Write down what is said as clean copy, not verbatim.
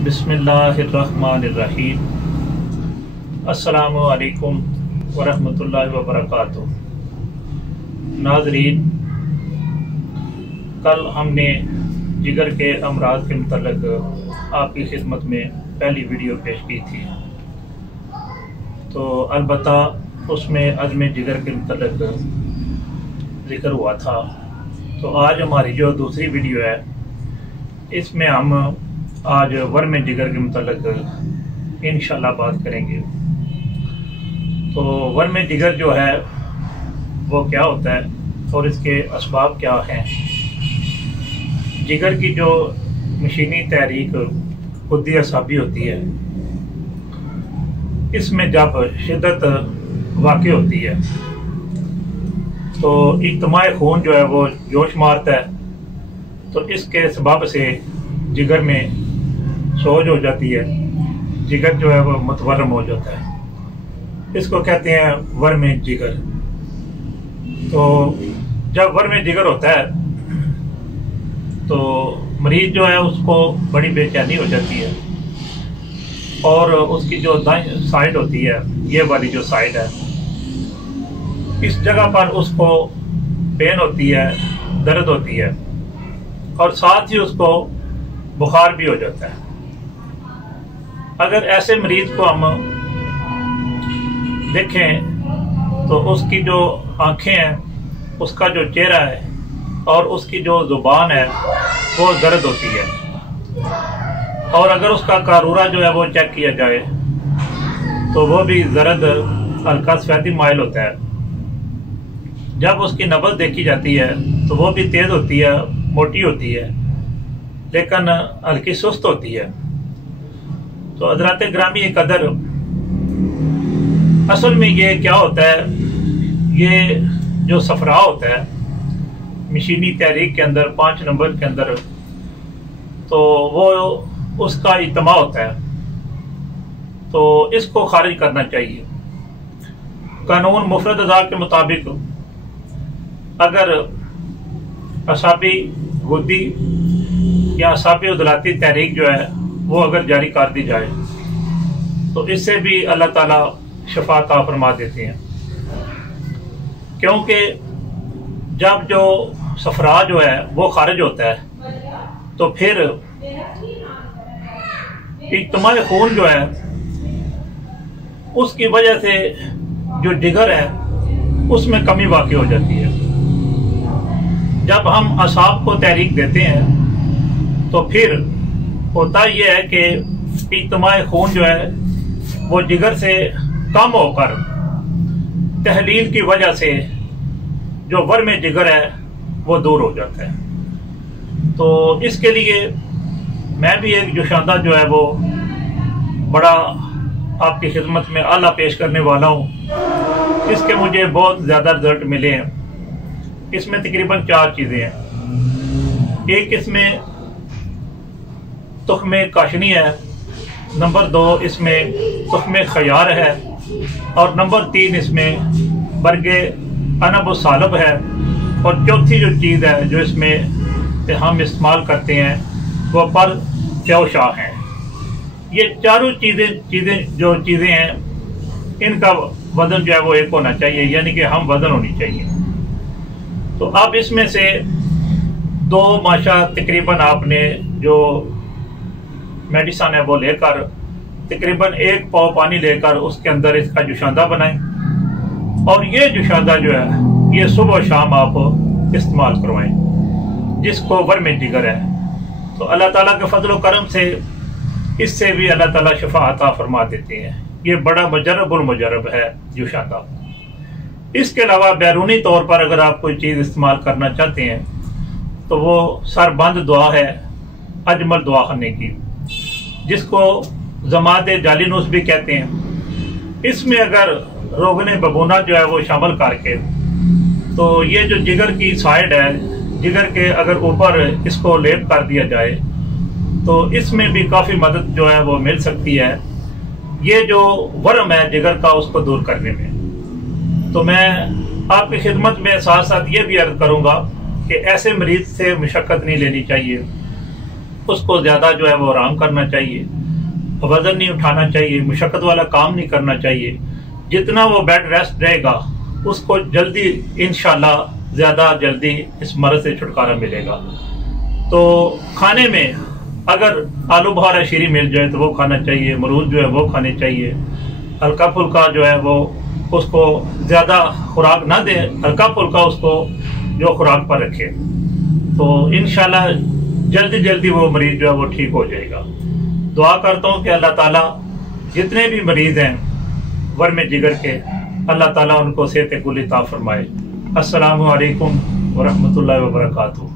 बिस्मिल्लाहिर्रहमानिर्रहीम। अस्सलामु अलैकुम वरहमतुल्लाहि वबरकातुहू। नाज़रीन, कल हमने जिगर के अमराज के मुतल्लिक़ आपकी खिदमत में पहली वीडियो पेश की थी, तो अलबत्ता उसमें अज़्म जिगर के मुतल्लिक़ ज़िक्र हुआ था। तो आज हमारी जो दूसरी वीडियो है, इसमें हम आज वर्म जिगर के मुतल्लिक़ इंशाअल्लाह बात करेंगे। तो वर्म जिगर जो है वो क्या होता है और इसके असबाब क्या हैं। जिगर की जो मशीनी तहरीक खुद्दी असाबी होती है, इसमें जब शिद्दत वाक़ई होती है तो इज्तिमाई खून जो है वो जोश मारता है, तो इसके सबब से जिगर में सोज हो जाती है, जिगर जो है वो मुतवर्रम हो जाता है। इसको कहते हैं वर्म जिगर। तो जब वर्म जिगर होता है तो मरीज जो है उसको बड़ी बेचैनी हो जाती है, और उसकी जो दाईं साइड होती है, ये वाली जो साइड है, इस जगह पर उसको पेन होती है, दर्द होती है, और साथ ही उसको बुखार भी हो जाता है। अगर ऐसे मरीज को हम देखें तो उसकी जो आंखें हैं, उसका जो चेहरा है और उसकी जो जुबान है वो दर्द होती है, और अगर उसका कारूरा जो है वो चेक किया जाए तो वो भी दर्द हल्का सफेदी माइल होता है। जब उसकी नब्ज़ देखी जाती है तो वो भी तेज़ होती है, मोटी होती है, लेकिन हल्की सुस्त होती है। तो हज़रात ग्रामी कदर, असल में ये क्या होता है, ये जो सफरा होता है मशीनी तहरीक के अंदर 5 नंबर के अंदर, तो वो उसका इज्तिमा होता है, तो इसको खारिज करना चाहिए। कानून मुफरद अज़ा के मुताबिक अगर असाबी गुद्दी या असाबी उदलाती तहरीक जो है वो अगर जारी कर दी जाए तो इससे भी अल्लाह ताला शफा अता फरमा देते हैं, क्योंकि जब जो सफरा जो है वो खारिज होता है तो फिर इज्तिमाई खून जो है उसकी वजह से जो जिगर है उसमें कमी वाक़ई हो जाती है। जब हम असाब को तहरीक देते हैं तो फिर होता यह है कि इज्तिमाई खून जो है वो जिगर से कम होकर तहलील की वजह से जो वर्म जिगर है वो दूर हो जाता है। तो इसके लिए मैं भी एक जुशादा जो है वो बड़ा आपकी खिदमत में आला पेश करने वाला हूँ। इसके मुझे बहुत ज़्यादा रिजल्ट मिले हैं। इसमें तकरीबन 4 चीज़ें हैं। एक इसमें तुख्मे काशनी है, नंबर 2 इसमें तुख्मे खयार है, और नंबर 3 इसमें बरगे अनब सालब है, और चौथी जो चीज़ है जो इसमें हम इस्तेमाल करते हैं वो पर स्याशाह हैं। ये चारों चीज़ें जो चीज़ें हैं, इनका वज़न जो है वो एक होना चाहिए, यानी कि हम वज़न होनी चाहिए। तो अब इसमें से 2 माशा तकरीबन आपने जो मेडिसन है वो लेकर तकरीबन 1 पाव पानी लेकर उसके अंदर इसका जुशादा बनाएं, और ये जुशादा जो है ये सुबह और शाम आप इस्तेमाल करवाएं, जिसको वर्म जिगर है। तो अल्लाह ताला के फजल व करम से इससे भी अल्लाह ताला शफा अता फरमा देते हैं। ये बड़ा मुजर्रबुल मुजर्रब है जुशादा। इसके अलावा बैरूनी तौर पर अगर आप कोई चीज़ इस्तेमाल करना चाहते हैं तो वो सरबंद दुआ है, अजमल दुआ खाने की, जिसको जमात जालिनूस भी कहते हैं। इसमें अगर रोगने बबूना जो है वो शामिल करके, तो ये जो जिगर की साइड है, जिगर के अगर ऊपर इसको लेप कर दिया जाए तो इसमें भी काफ़ी मदद जो है वो मिल सकती है, ये जो वर्म है जिगर का उसको दूर करने में। तो मैं आपकी खिदमत में साथ साथ ये भी अर्ज करूँगा कि ऐसे मरीज से मुशक्कत नहीं लेनी चाहिए, उसको ज़्यादा जो है वो आराम करना चाहिए, वज़न नहीं उठाना चाहिए, मुशक्क़त वाला काम नहीं करना चाहिए। जितना वो बेड रेस्ट रहेगा उसको जल्दी इंशाल्लाह ज़्यादा जल्दी इस मर्ज़ से छुटकारा मिलेगा। तो खाने में अगर आलू बुखारा शीरी मिल जाए तो वो खाना चाहिए, अमरूद जो है वो खाने चाहिए। हल्का फुल्का जो है वो उसको ज़्यादा खुराक ना दे, हल्का फुल्का उसको जो खुराक पर रखे, तो इंशाल्लाह जल्दी जल्दी वो मरीज जो है वो ठीक हो जाएगा। दुआ करता हूँ कि अल्लाह ताला जितने भी मरीज हैं वर्म जिगर के, अल्लाह ताला उनको सेहत कुल अता फरमाए। अस्सलामु अलैकुम व रहमतुल्लाहि व बरकातुहू।